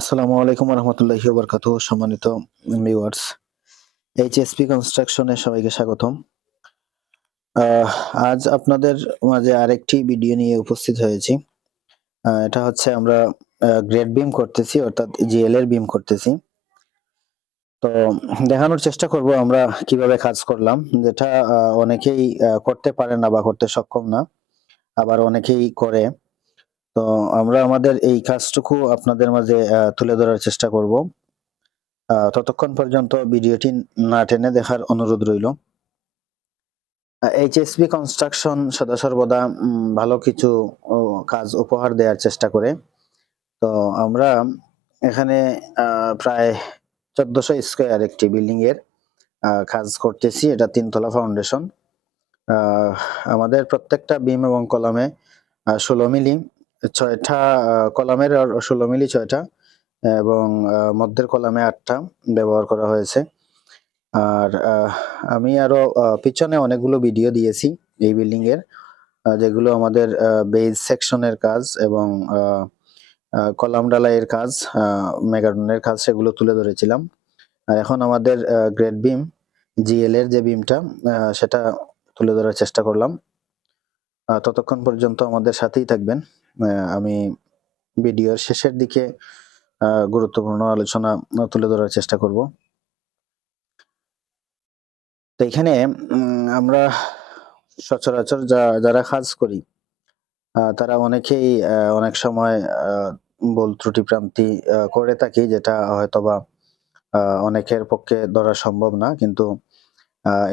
আসসালামু আলাইকুম রহমতুল্লাহি বরকাত সম্মানিত ভিউয়ার্স এইচএসপি কনস্ট্রাকশনে সবাইকে স্বাগতম। আজ আপনাদের মাঝে আরেকটি ভিডিও নিয়ে উপস্থিত হয়েছি। এটা হচ্ছে আমরা গ্রেড বিম করতেছি, অর্থাৎ জিএল এর বিম করতেছি। তো দেখানোর চেষ্টা করব আমরা কীভাবে কাজ করলাম। যেটা অনেকেই করতে পারে না বা করতে সক্ষম না, আবার অনেকেই করে। তো আমরা আমাদের এই কাজটুকু আপনাদের মাঝে তুলে ধরার চেষ্টা করব। ততক্ষণ পর্যন্ত ভিডিওটি না টেনে দেখার অনুরোধ রইল। এইচএসবি কনস্ট্রাকশন সদা সর্বদা ভালো কিছু কাজ উপহার দেওয়ার চেষ্টা করে। তো আমরা এখানে প্রায় চোদ্দশো স্কোয়ার একটি বিল্ডিং এর আহ, কাজ করতেছি। এটা তিনতলা ফাউন্ডেশন আমাদের প্রত্যেকটা বিম এবং কলামে ষোলো মিলি ছয়টা কলামের ষোলো মিলি ছয়টা এবং মধ্যের কলামে আটটা ব্যবহার করা হয়েছে। আর আমি আরও আহ, পিছনে অনেকগুলো ভিডিও দিয়েছি এই বিল্ডিং এর যেগুলো আমাদের বেজ সেকশনের কাজ এবং কলাম ডালাইয়ের কাজ মেগাডনের কাজ সেগুলো তুলে ধরেছিলাম। আর এখন আমাদের গ্রেট বিম জিএল এর যে বিমটা সেটা তুলে ধরার চেষ্টা করলাম। ততক্ষণ পর্যন্ত আমাদের সাথেই থাকবেন। আমি ভিডিওর শেষের দিকে গুরুত্বপূর্ণ আলোচনা তুলে ধরার চেষ্টা করব। তো এখানে আমরা সচরাচর যারা কাজ করি তারা অনেকেই অনেক সময় ভুল ত্রুটি প্রান্তি করে থাকি, যেটা হয়তোবা অনেকের পক্ষে ধরা সম্ভব না। কিন্তু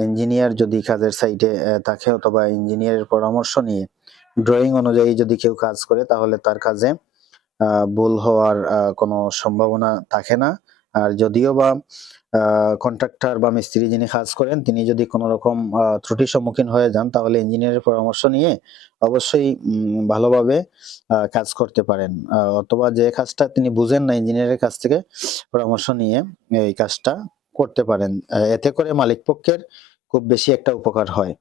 ইঞ্জিনিয়ার যদি কাজের সাইটে থাকে অথবা ইঞ্জিনিয়ারের পরামর্শ নিয়ে ড্রয়িং অনুযায়ী যদি কেউ কাজ করে, তাহলে তার কাজে ভুল হওয়ার কোনো সম্ভাবনা থাকে না। আর যদিও বা কন্ট্রাক্টর বা মিস্ত্রি যিনি কাজ করেন, তিনি যদি কোনো রকম ত্রুটির সম্মুখীন হয়ে যান, তাহলে ইঞ্জিনিয়ারের পরামর্শ নিয়ে অবশ্যই ভালোভাবে কাজ করতে পারেন। অথবা যে কাজটা তিনি বুঝেন না ইঞ্জিনিয়ারের কাছ থেকে, পরামর্শ নিয়ে এই কাজটা করতে পারেন। এতে করে মালিক পক্ষের খুব বেশি একটা উপকার হয়।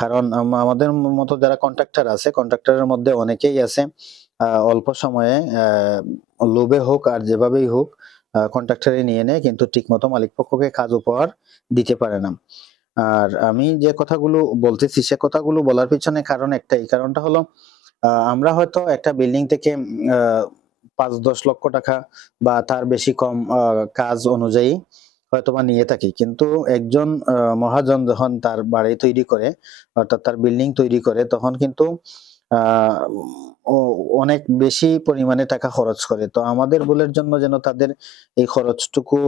কারণ আমাদের মতো যারা কন্ট্রাক্টর আছে কন্ট্রাক্টরের মধ্যে অনেকেই আছে অল্প সময়ে লোভে হোক আর যেভাবেই হোক কন্ট্রাক্টরে নিয়ে নেয়, কিন্তু ঠিকমতো মালিক পক্ষকে কাজ উপহার দিতে পারে না। আর আমি যে কথাগুলো বলতেছি, সে কথাগুলো বলার পিছনে কারণ একটাই কারণটা হলো আমরা হয়তো একটা বিল্ডিং থেকে পাঁচ দশ লক্ষ টাকা বা তার বেশি কম কাজ অনুযায়ী হয়তোবা নিয়ে থাকি। কিন্তু একজন মহাজন যখন তার বাড়ি তৈরি করে, অর্থাৎ তার বিল্ডিং তৈরি করে, তখন কিন্তু অনেক বেশি পরিমাণে টাকা খরচ করে। তো আমাদের ভুলের জন্য যেন তাদের এই খরচটুকু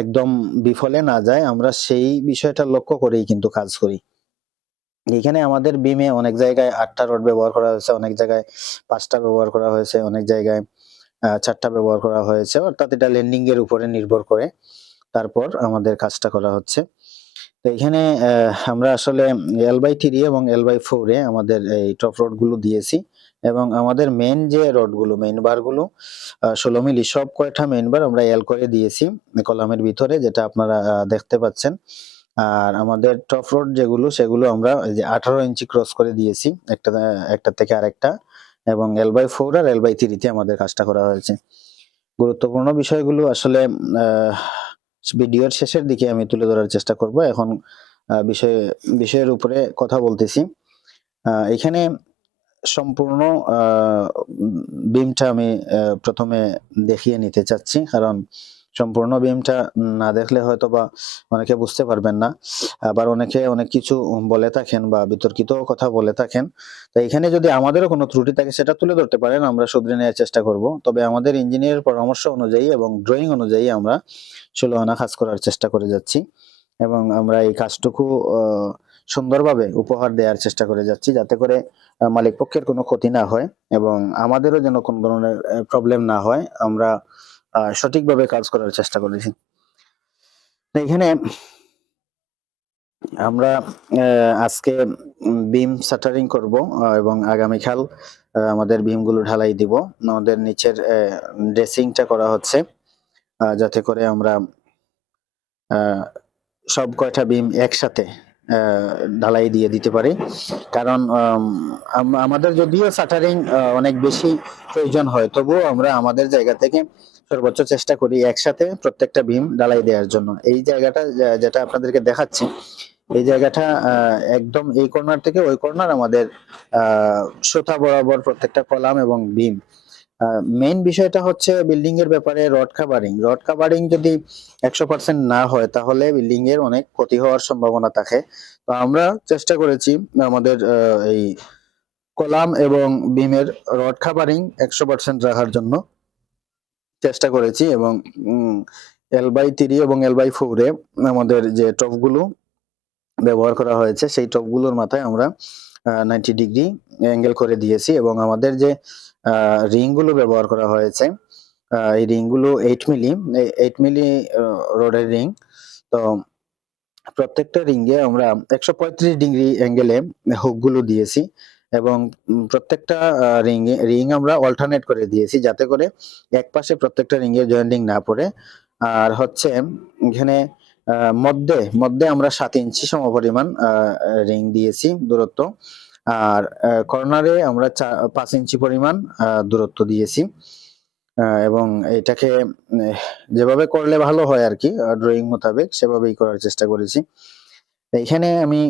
একদম বিফলে না যায়, আমরা সেই বিষয়টা লক্ষ্য করেই কিন্তু কাজ করি। এখানে আমাদের বিমে অনেক জায়গায় আটটা রড ব্যবহার করা হয়েছে, অনেক জায়গায় পাঁচটা ব্যবহার করা হয়েছে, অনেক জায়গায় চারটা ব্যবহার করা হয়েছে। অর্থাৎ এটা ল্যান্ডিং এর উপরে নির্ভর করে। তারপর আমাদের কাজটা করা হচ্ছে। তো এখানে আমরা আসলে এল বাই থ্রি এবং এল বাই ফোরে আমাদের এই টপ রডগুলো দিয়েছি এবং আমাদের মেন যে রডগুলো মেইন বারগুলো ষোলো মিলি, সব কয়টা মেইন বার আমরা এল করে দিয়েছি কলামের ভিতরে, যেটা আপনারা দেখতে পাচ্ছেন। আর আমাদের টপ রড যেগুলো, সেগুলো আমরা যে আঠারো ইঞ্চি ক্রস করে দিয়েছি। একটা একটা থেকে আরেকটা। এবং এল বাই ফোর আর এল বাই থ্রিতে আমাদের কাজটা করা হয়েছে। গুরুত্বপূর্ণ বিষয়গুলো আসলে ভিডিওর শেষের দিকে আমি তুলে ধরার চেষ্টা করব। এখন বিষয়, বিষয়ের উপরে কথা বলতেছি। এখানে সম্পূর্ণ বিমটা আমি প্রথমে দেখিয়ে নিতে চাচ্ছি। কারণ সম্পূর্ণ বিমটা না দেখলে হয়তো বা অনেকে বুঝতে পারবেন না। আবার অনেকে অনেক কিছু বলে থাকেন বা বিতর্কিত কথা বলে থাকেন। তো এখানে যদি আমাদেরও কোনো ত্রুটি থাকে সেটা তুলে ধরতে পারেন, আমরা শুধরে নেওয়ার চেষ্টা করব। তবে আমাদের ইঞ্জিনিয়ারের পরামর্শ অনুযায়ী এবং ড্রয়িং অনুযায়ী আমরা ষোলো আনা কাজ করার চেষ্টা করে যাচ্ছি এবং আমরা এই কাজটুকু সুন্দরভাবে উপহার দেওয়ার চেষ্টা করে যাচ্ছি যাতে করে মালিক পক্ষের কোনো ক্ষতি না হয় এবং আমাদেরও যেন কোনো ধরনের প্রবলেম না হয়। আমরা সঠিকভাবে কাজ করার চেষ্টা করেছি। এখানে আমরা আজকে বিম শাটারিং করব এবং আগামীকাল আমাদের বিমগুলো ঢালাই দিব। আমাদের নিচের ড্রেসিংটা করা হচ্ছে যাতে করে আমরা সব কয়টা বিম একসাথে ঢালাই দিয়ে দিতে পারি। কারণ আম, আম- আমাদের যদিও শাটারিং অনেক বেশি প্রয়োজন হয় তবুও আমরা আমাদের জায়গা থেকে সর্বোচ্চ চেষ্টা করি একসাথে প্রত্যেকটা ভীম ঢালাই দেওয়ার জন্য। এই জায়গাটা যেটা আপনাদেরকে দেখাচ্ছি এই জায়গাটা একদম এই কর্নার থেকে ওই কর্নার আমাদের আহ সোতা বরাবর প্রত্যেকটা কলাম এবং বিম মেইন বিষয়টা হচ্ছে বিল্ডিং এর ব্যাপারে রড কাভারিং রড কাভারিং যদি একশো পার্সেন্ট না হয়, তাহলে বিল্ডিং এর অনেক ক্ষতি হওয়ার সম্ভাবনা থাকে। তো আমরা চেষ্টা করেছি আমাদের এই কলাম এবং বিমের রড কাভারিং একশো পার্সেন্ট রাখার জন্য। চেষ্টা করেছি এবং এল বাই থ্রি এবং এল বাই ফোরে আমাদের যে টপগুলো ব্যবহার করা হয়েছে, সেই টপগুলোর মাথায় আমরা নাইনটি ডিগ্রি অ্যাঙ্গেল করে দিয়েছি এবং আমাদের যে রিংগুলো ব্যবহার করা হয়েছে এই রিংগুলো এইট মিলি এইট মিলি রোডের রিং। তো প্রত্যেকটা রিংয়ে আমরা একশো পঁয়ত্রিশ ডিগ্রি অ্যাঙ্গেলে হুকগুলো দিয়েছি এবং প্রত্যেকটা রিং রিং আমরা অল্টারনেট করে দিয়েছি যাতে করে এক পাশে প্রত্যেকটা রিং এর জয়েন্টিং না পড়ে। আর হচ্ছে এখানে মধ্যে মধ্যে আমরা সাত ইঞ্চি সমপরিমাণ রিং দিয়েছি দূরত্ব। আর কর্নারে আমরা পাঁচ ইঞ্চি পরিমাণ দূরত্ব দিয়েছি। এবং এটাকে যেভাবে করলে ভালো হয় আর কি ড্রয়িং মোতাবেক সেভাবেই করার চেষ্টা করেছি। এখানে আমি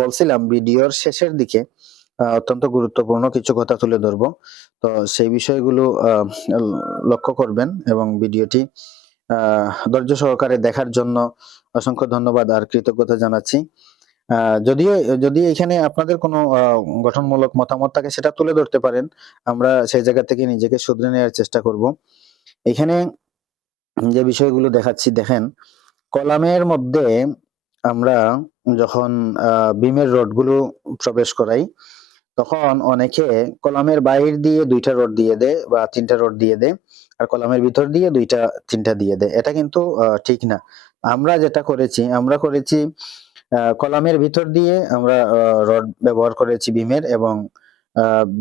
বলছিলাম ভিডিওর শেষের দিকে অত্যন্ত গুরুত্বপূর্ণ কিছু কথা তুলে ধরবো। তো সেই বিষয়গুলো লক্ষ্য করবেন এবং ভিডিওটি ধৈর্য সহকারে দেখার জন্য অসংখ্য ধন্যবাদ আর কৃতজ্ঞতা জানাচ্ছি। যদিও, যদি এখানে আপনাদের কোনো গঠনমূলক মতামত থাকে সেটা তুলে ধরতে পারেন, আমরা সেই জায়গা থেকে নিজেকে শুধরে নেওয়ার চেষ্টা করব। এখানে যে বিষয়গুলো দেখাচ্ছি, দেখেন, কলামের মধ্যে আমরা যখন বিমের রডগুলো প্রবেশ করাই তখন অনেকে কলামের বাইর দিয়ে দুইটা রড দিয়ে দেয় বা তিনটা রড দিয়ে দেয় আর কলামের ভিতর দিয়ে দুইটা তিনটা দিয়ে দেয় এটা কিন্তু ঠিক না। আমরা যেটা করেছি আমরা করেছি কলামের ভিতর দিয়ে আমরা রড ব্যবহার করেছি বিমের এবং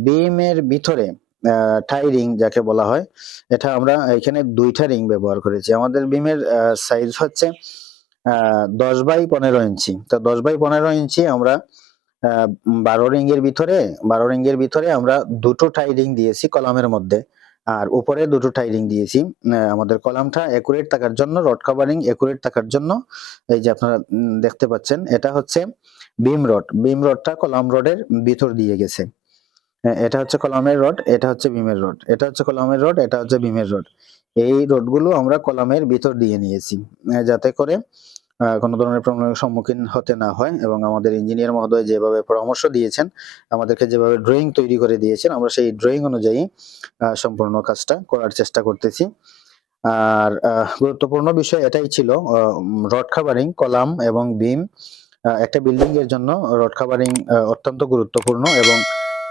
বিমের ভিতরে টাই রিং যাকে বলা হয় এটা আমরা এখানে দুইটা রিং ব্যবহার করেছি। আমাদের বিমের সাইজ হচ্ছে আহ, দশ বাই পনেরো ইঞ্চি। তো দশ বাই পনেরো ইঞ্চি আমরা বারো রিং এর ভিতরে বারো রিং এর ভিতরে আমরা দুটো টাই রিং দিয়েছি কলামের মধ্যে। আর উপরে দুটো টাই রিং দিয়েছি। আমাদের কলামটা একুরেট থাকার জন্য রড কাভারিং একুরেট থাকার জন্য এই যে আপনারা দেখতে পাচ্ছেন এটা হচ্ছে বিম রড বিম রডটা কলাম রডের ভিতর দিয়ে গেছে। হ্যাঁ, এটা হচ্ছে কলামের রড এটা হচ্ছে বিমের রড এটা হচ্ছে কলামের রড এটা হচ্ছে বিমের রড এই রডগুলো আমরা কলামের ভিতর দিয়ে নিয়েছি। যাতে করে কোনো ধরনের প্রবলেমের সম্মুখীন হতে না হয় এবং আমাদের ইঞ্জিনিয়ার মহোদয় যেভাবে পরামর্শ দিয়েছেন, আমাদেরকে যেভাবে ড্রয়িং তৈরি করে দিয়েছেন, আমরা সেই ড্রয়িং অনুযায়ী সম্পূর্ণ কাজটা করার চেষ্টা করতেছি। আর গুরুত্বপূর্ণ বিষয় এটাই ছিল রড কাভারিং কলাম এবং বিম একটা বিল্ডিং এর জন্য রড কাভারিং অত্যন্ত গুরুত্বপূর্ণ এবং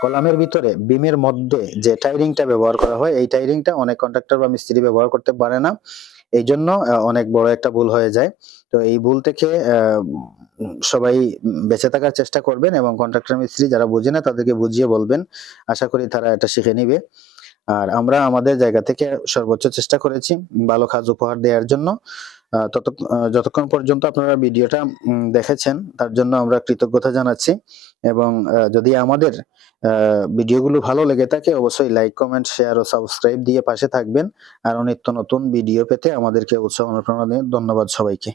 কলামের ভিতরে বিমের মধ্যে যে টাইরিংটা ব্যবহার করা হয়, এই টাইরিংটা অনেক কন্ট্রাক্টর বা মিস্ত্রি ব্যবহার করতে পারে না। এই জন্য অনেক বড় একটা ভুল হয়ে যায়। তো এই ভুল থেকে সবাই বেঁচে থাকার চেষ্টা করবেন এবং কন্ট্রাক্টর মিস্ত্রি যারা বুঝে না, তাদেরকে বুঝিয়ে বলবেন। আশা করি তারা এটা শিখে নিবে। আর আমরা আমাদের জায়গা থেকে সর্বোচ্চ চেষ্টা করেছি ভালো কাজ উপহার দেওয়ার জন্য। তত যতক্ষণ পর্যন্ত আপনারা ভিডিওটা দেখেছেন, তার জন্য আমরা কৃতজ্ঞতা জানাচ্ছি। এবং যদি আমাদের ভিডিওগুলো ভালো লেগে থাকে, অবশ্যই লাইক কমেন্ট শেয়ার ও সাবস্ক্রাইব দিয়ে পাশে থাকবেন। আর নিত্য নতুন ভিডিও পেতে আমাদেরকে উৎসাহ অনুপ্রেরণা দিয়ে ধন্যবাদ সবাইকে।